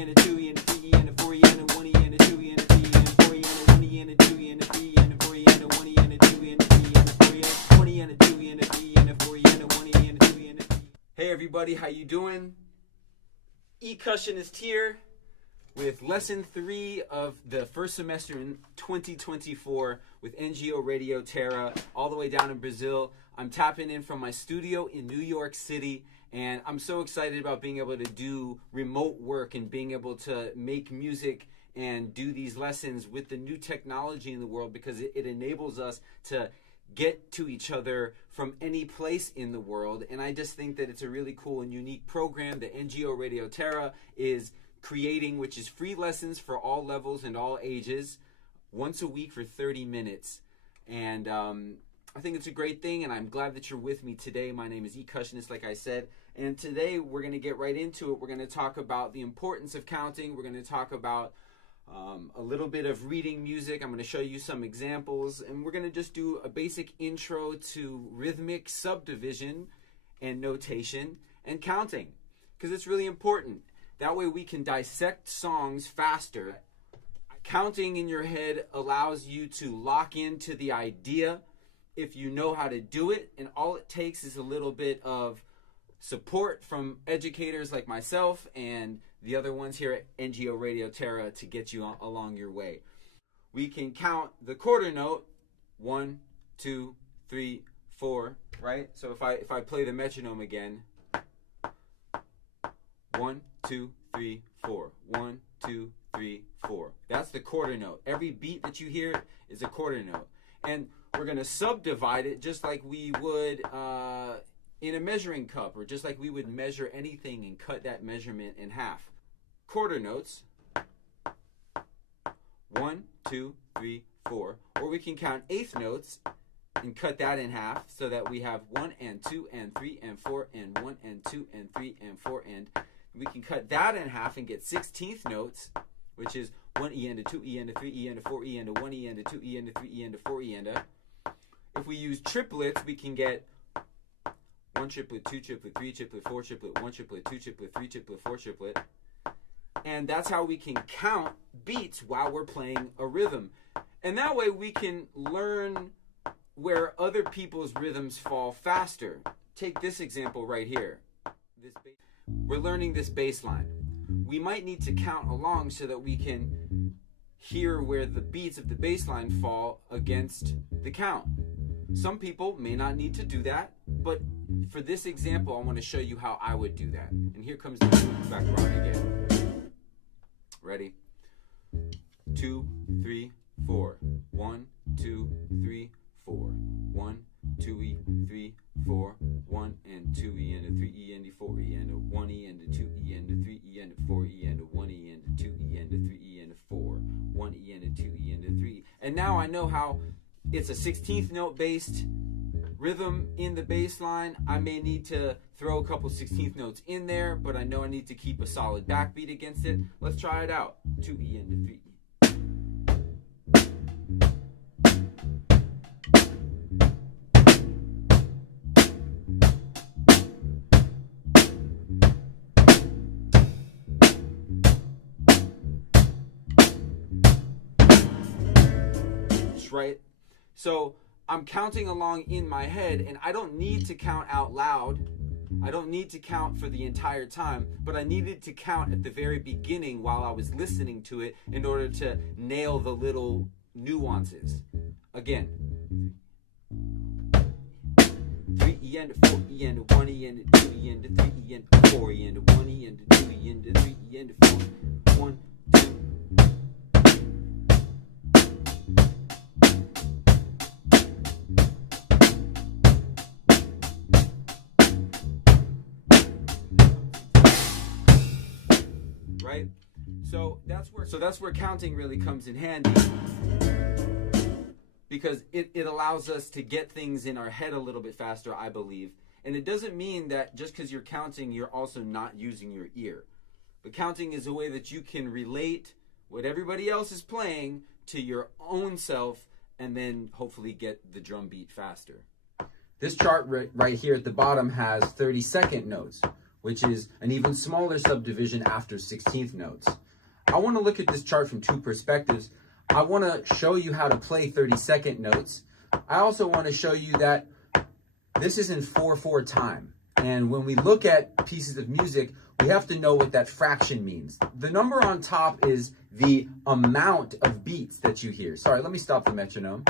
and a 2 and a 3 and a 4 and a 1 and a 2 and a 3 and a 4 and a 1 and a 2 and a 3 and a 4 and a 1 and a 2 and a 3 and a 4 and a 20 and a 2 and a 3 and a 4 and a 1 and a 2 and a 3. Hey everybody, how you doing? Q1-2024 here with lesson 3 of the first semester in 2024 with NGO Radio Terra all the way down in Brazil. I'm tapping in from my studio in New York City, and I'm so excited about being able to do remote work and being able to make music and do these lessons with the new technology in the world, because it enables us to get to each other from any place in the world. And I just think that it's a really cool and unique program that NGO Radio Terra is creating, which is free lessons for all levels and all ages, once a week for 30 minutes. And I think it's a great thing, and I'm glad that you're with me today. My name is Q1-2024, like I said, and today we're going to get right into it. We're going to talk about the importance of counting. We're going to talk about a little bit of reading music. I'm going to show you some examples, and we're going to just do a basic intro to rhythmic subdivision and notation and counting, because it's really important. That way we can dissect songs faster. Counting in your head allows you to lock into the idea if you know how to do it, and all it takes is a little bit of support from educators like myself and the other ones here at NGO Radio Terra to get you along your way. We can count the quarter note, 1, 2, 3, 4, right? So if I play the metronome again, 1, 2, 3, 4, 1, 2, 3, 4. That's the quarter note. Every beat that you hear is a quarter note. And we're going to subdivide it just like we would in a measuring cup, or just like we would measure anything and cut that measurement in half. Quarter notes, 1, 2, 3, 4. Or we can count eighth notes and cut that in half so that we have 1 and 2 and 3 and 4 and 1 and 2 and 3 and 4, and we can cut that in half and get 16th notes, which is 1 E and a 2 E and a 3 E and a 4 E and a 1 E and a 2 E and a 3 E and a 4 E and a. If we use triplets, we can get 1 triplet, 2 triplet, 3 triplet, 4 triplet, 1 triplet, 2 triplet, 3 triplet, 4 triplet. And that's how we can count beats while we're playing a rhythm. And that way we can learn where other people's rhythms fall faster. Take this example right here. We're learning this bass line. We might need to count along so that we can hear where the beats of the bass line fall against the count. Some people may not need to do that, but for this example, I want to show you how I would do that. And here comes the back rock again. Ready? 2, 3, 4. 1, 2, 3, 4. 1, 2 E, 3, 4. 1 and 2 E and a 3 E and a 4 E and a 1 E and a 2 E and a 3 E and a 4 E and a 1 E and a 2 E and a 3 E and a 4. 1 E and a 2 E and a 3. And now I know how it's a 16th note based rhythm in the bass line. I may need to throw a couple 16th notes in there, but I know I need to keep a solid backbeat against it. Let's try it out. 2 E and a 3 E. Right? So I'm counting along in my head, and I don't need to count out loud. I don't need to count for the entire time, but I needed to count at the very beginning while I was listening to it in order to nail the little nuances. Again. 3 E and a 4 E and a 1 E and a 2 E and a 3 E and a 4 E and a 1 E and a 2 E and a 3 E and a 4. 1, 2. Right? So that's where counting really comes in handy, because it allows us to get things in our head a little bit faster, I believe. And it doesn't mean that just because you're counting, you're also not using your ear. But counting is a way that you can relate what everybody else is playing to your own self, and then hopefully get the drum beat faster. This chart right here at the bottom has 30-second notes. which is an even smaller subdivision after 16th notes. I want to look at this chart from two perspectives. I want to show you how to play 32nd notes. I also want to show you that this is in 4/4 time. And when we look at pieces of music, we have to know what that fraction means. The number on top is the amount of beats that you hear. Sorry, let me stop the metronome.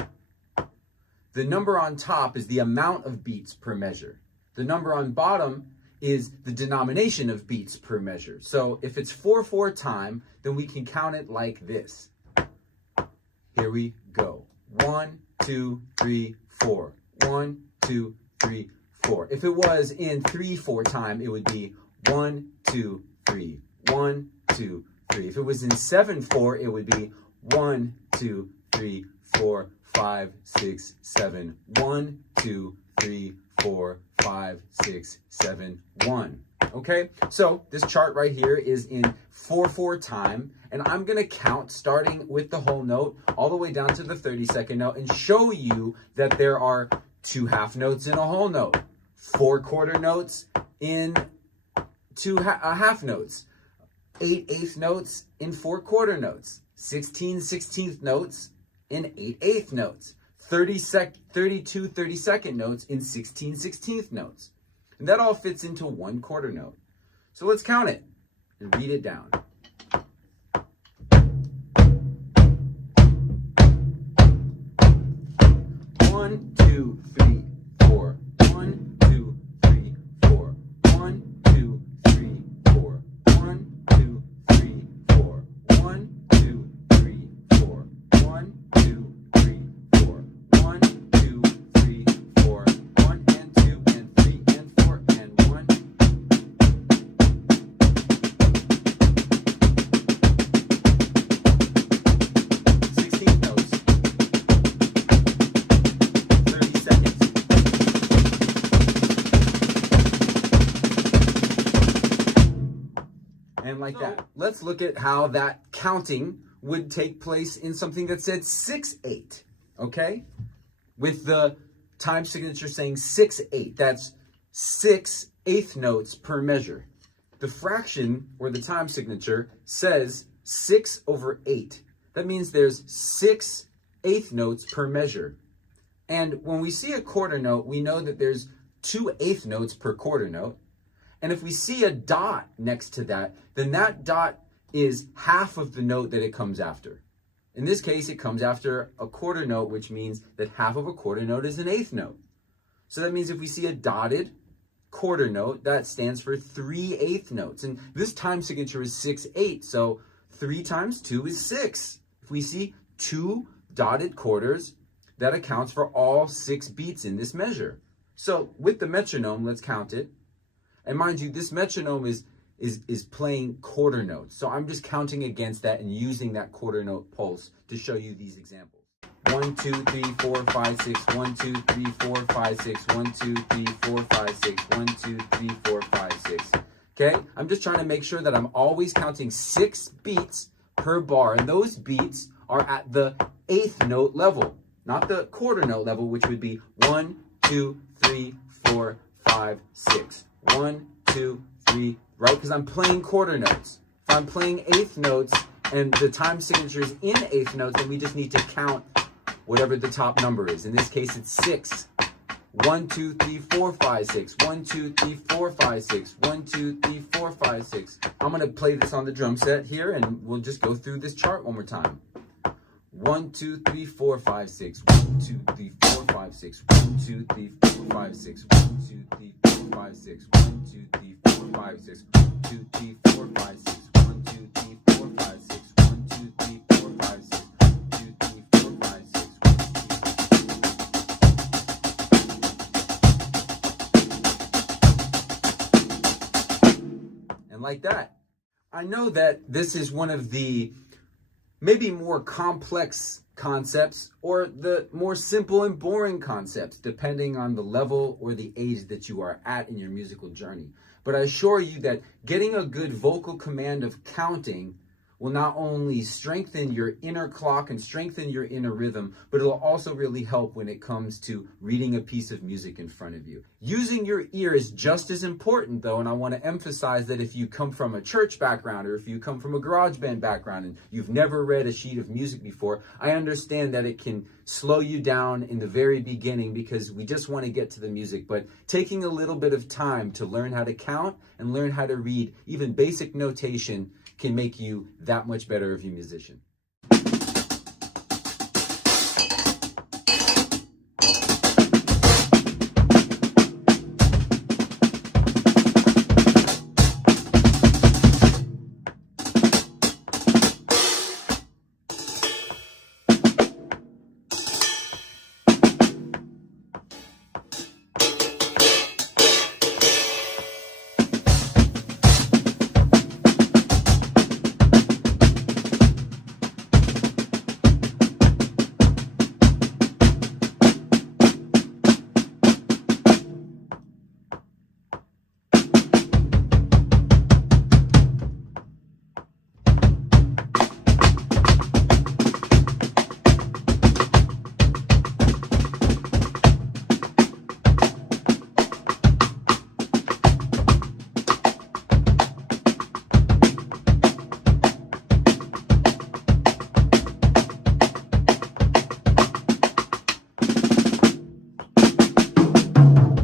The number on top is the amount of beats per measure. The number on bottom is the denomination of beats per measure. So if it's 4/4 time, then we can count it like this. Here we go. 1, 2, 3, 4. 1, 2, 3, 4. If it was in 3/4 time, it would be 1, 2, 3. 1, 2, 3. If it was in 7/4, it would be 1, 2, 3, 4, 5, 6, 7. 1, 2, 3, 4, 5, 6, 7, 1. Okay, so this chart right here is in 4/4 time, and I'm going to count starting with the whole note all the way down to the 32nd note and show you that there are 2 half notes in a whole note, 4 quarter notes in 2 half notes, 8 eighth notes in 4 quarter notes, 16 16th notes in 8 eighth notes, 32 32nd notes in 16 16th notes. And that all fits into 1 quarter note. So let's count it and read it down. One, 2, 3, 4. 1, 2, 3, 4. 1, 2, 3, 4. 1, 2, 3, 4. 1, 2, 3, 4. 1, 2, 3, 4. 1, 2, 3, 4. 1 and 2 and 3 and 4 and 1. And like that. Let's look at how that counting would take place in something that said 6/8, okay? With the time signature saying 6/8, that's 6 eighth notes per measure. The fraction, or the time signature, says 6/8. That means there's 6 eighth notes per measure. And when we see a quarter note, we know that there's 2 eighth notes per quarter note. And if we see a dot next to that, then that dot is half of the note that it comes after. In this case, it comes after a quarter note, which means that half of a quarter note is an eighth note. So that means if we see a dotted quarter note, that stands for 3 eighth notes. And this time signature is 6/8, so 3 times 2 is 6. If we see 2 dotted quarters, that accounts for all 6 beats in this measure. So with the metronome, let's count it. And mind you, this metronome is playing quarter notes. So I'm just counting against that and using that quarter note pulse to show you these examples. 1, 2, 3, 4, 5, 6. 1, 2, 3, 4, 5, 6. 1, 2, 3, 4, 5, 6. 1, 2, 3, 4, 5, 6. Okay? I'm just trying to make sure that I'm always counting 6 beats per bar. And those beats are at the eighth note level, not the quarter note level, which would be 1, 2, 3, 4, 5, 6. 1, 2, 3, right? Because I'm playing quarter notes. If I'm playing eighth notes and the time signature is in eighth notes, then we just need to count whatever the top number is. In this case, it's 6. 1, 2, 3, 4, 5, 6. 1, 2, 3, 4, 5, 6. 1, 2, 3, 4, 5, 6. I'm going to play this on the drum set here, and we'll just go through this chart one more time. 1, 2, 3, 4, 5, 6. 1, 2, 3, 4, 5, 6. 1, 2, 3, 4, 5, 6. 1, 2, 3, 4, 5, 6. 1, 2, 3, 4, 5, 6. 1, 2, 3, 4, 5, 6. 1, 2, 3, 4, 5, 6. 1, 2, 3, 4, 5, 6. 1, 2, 3, 4, 5, 6. And like that. I know that this is one of the maybe more complex concepts or the more simple and boring concepts, depending on the level or the age that you are at in your musical journey. But I assure you that getting a good vocal command of counting will not only strengthen your inner clock and strengthen your inner rhythm, but it'll also really help when it comes to reading a piece of music in front of you. Using your ear is just as important though, and I want to emphasize that if you come from a church background or if you come from a garage band background and you've never read a sheet of music before, I understand that it can slow you down in the very beginning because we just want to get to the music, but taking a little bit of time to learn how to count and learn how to read even basic notation can make you that much better of a musician.